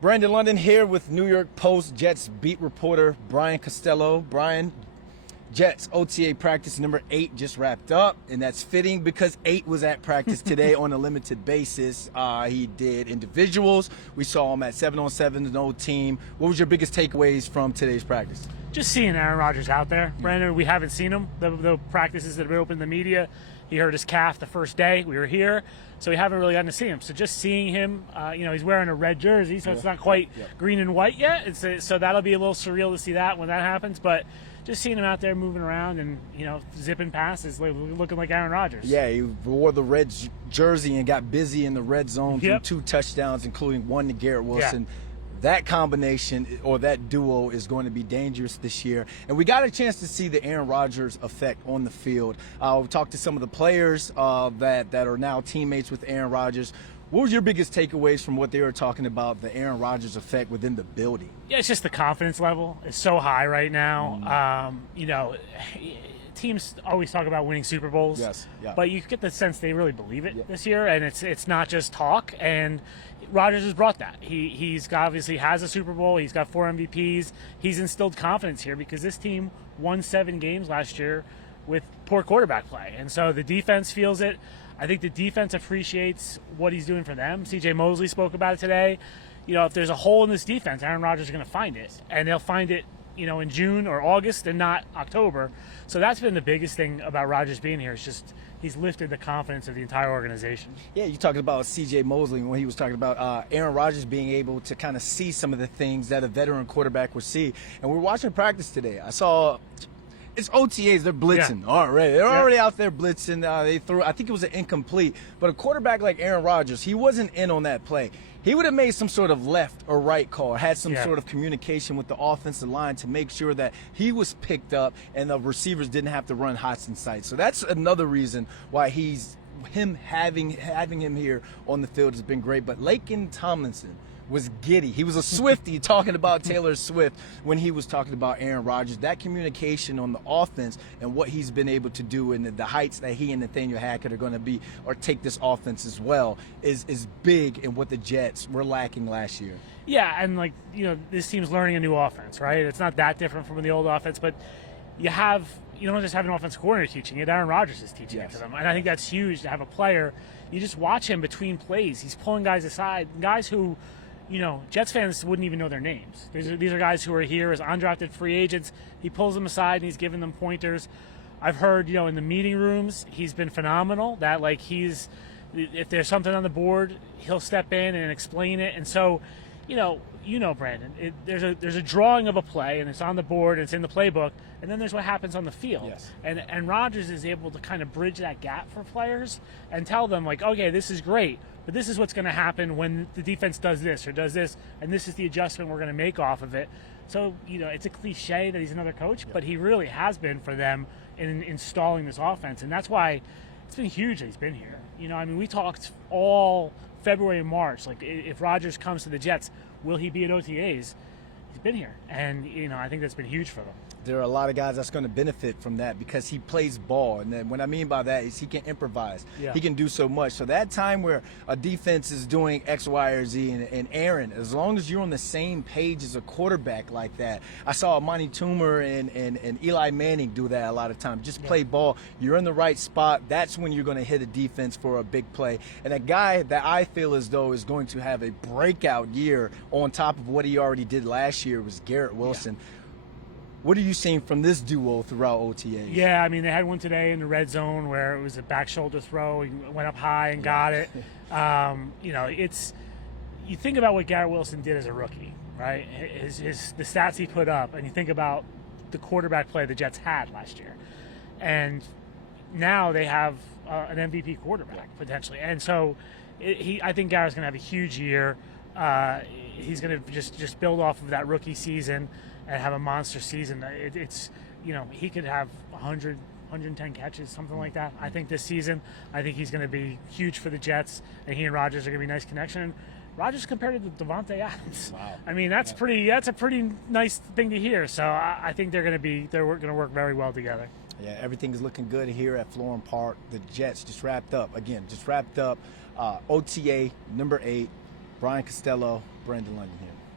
Brandon London here with New York Post Jets beat reporter Brian Costello. Brian, Jets OTA practice number 8 just wrapped up, and that's fitting because 8 was at practice today on a limited basis. He did individuals. We saw him at 7-on-7, no team. What was your biggest takeaways from today's practice? Just seeing Aaron Rodgers out there. Brandon, we haven't seen him. The practices that have been open to the media, he hurt his calf the first day we were here, so we haven't really gotten to see him. So just seeing him, he's wearing a red jersey, so it's not quite green and white yet. So that'll be a little surreal to see that when that happens. But just seeing him out there moving around and, zipping passes, looking like Aaron Rodgers. Yeah, he wore the red jersey and got busy in the red zone through 2 touchdowns, including one to Garrett Wilson. Yeah. That combination or that duo is going to be dangerous this year. And we got a chance to see the Aaron Rodgers effect on the field. We talked to some of the players that are now teammates with Aaron Rodgers. What was your biggest takeaways from what they were talking about, the Aaron Rodgers effect within the building? Yeah, it's just the confidence level is so high right now. Teams always talk about winning Super Bowls, but you get the sense they really believe it this year, and it's not just talk. And Rodgers has brought that. He's obviously has a Super Bowl. He's got 4 MVPs. He's instilled confidence here because this team won 7 games last year with poor quarterback play, and so the defense feels it. I think the defense appreciates what he's doing for them. C.J. Mosley spoke about it today. If there's a hole in this defense, Aaron Rodgers is going to find it, and they'll find it in June or August and not October. So that's been the biggest thing about Rodgers being here. It's just he's lifted the confidence of the entire organization. Yeah, you talked about C.J. Mosley when he was talking about Aaron Rodgers being able to kind of see some of the things that a veteran quarterback would see. And we're watching practice today. I saw it's OTAs. They're blitzing already. They're already out there blitzing. They threw, I think it was an incomplete. But a quarterback like Aaron Rodgers, he wasn't in on that play. He would have made some sort of left or right call, had some sort of communication with the offensive line to make sure that he was picked up and the receivers didn't have to run hots in sight. So that's another reason why having him here on the field has been great. But Laken Tomlinson was giddy. He was a Swiftie talking about Taylor Swift when he was talking about Aaron Rodgers. That communication on the offense and what he's been able to do and the heights that he and Nathaniel Hackett are going to be or take this offense as well is big in what the Jets were lacking last year. Yeah, and this team's learning a new offense, right? It's not that different from the old offense, but you don't just have an offensive coordinator teaching it. Aaron Rodgers is teaching it to them. And I think that's huge to have a player. You just watch him between plays. He's pulling guys aside, guys who Jets fans wouldn't even know their names. These are guys who are here as undrafted free agents. He pulls them aside and he's giving them pointers. I've heard, in the meeting rooms, he's been phenomenal. That if there's something on the board, he'll step in and explain it. And so, Brandon, there's a drawing of a play and it's on the board and it's in the playbook, and then there's what happens on the field. Yes. And Rodgers is able to kind of bridge that gap for players and tell them okay, this is great, but this is what's going to happen when the defense does this or does this, and this is the adjustment we're going to make off of it. So, it's a cliche that he's another coach, but he really has been for them in installing this offense, and that's why it's been huge that he's been here. We talked all February and March, if Rodgers comes to the Jets, will he be at OTAs? He's been here, and I think that's been huge for them. There are a lot of guys that's going to benefit from that because he plays ball, and then what I mean by that is he can improvise. Yeah. He can do so much. So that time where a defense is doing X, Y, or Z, and Aaron, as long as you're on the same page as a quarterback like that, I saw Amani Toomer and Eli Manning do that a lot of times. Just play ball. You're in the right spot. That's when you're going to hit a defense for a big play. And a guy that I feel as though is going to have a breakout year on top of what he already did last year was Garrett Wilson. Yeah. What are you seeing from this duo throughout OTA? Yeah, they had one today in the red zone where it was a back shoulder throw. He went up high and got it. You think about what Garrett Wilson did as a rookie, right? The stats he put up, and you think about the quarterback play the Jets had last year. And now they have an MVP quarterback, potentially. And so I think Garrett's going to have a huge year. He's going to just build off of that rookie season and have a monster season. He could have 100, 110 catches, something like that. I think this season, he's going to be huge for the Jets, and he and Rodgers are going to be a nice connection. And Rodgers compared to Devontae Adams. Wow. That's a pretty nice thing to hear. So I think they're going to work very well together. Yeah, everything is looking good here at Florham Park. The Jets just wrapped up. OTA number 8. Brian Costello, Brandon London here.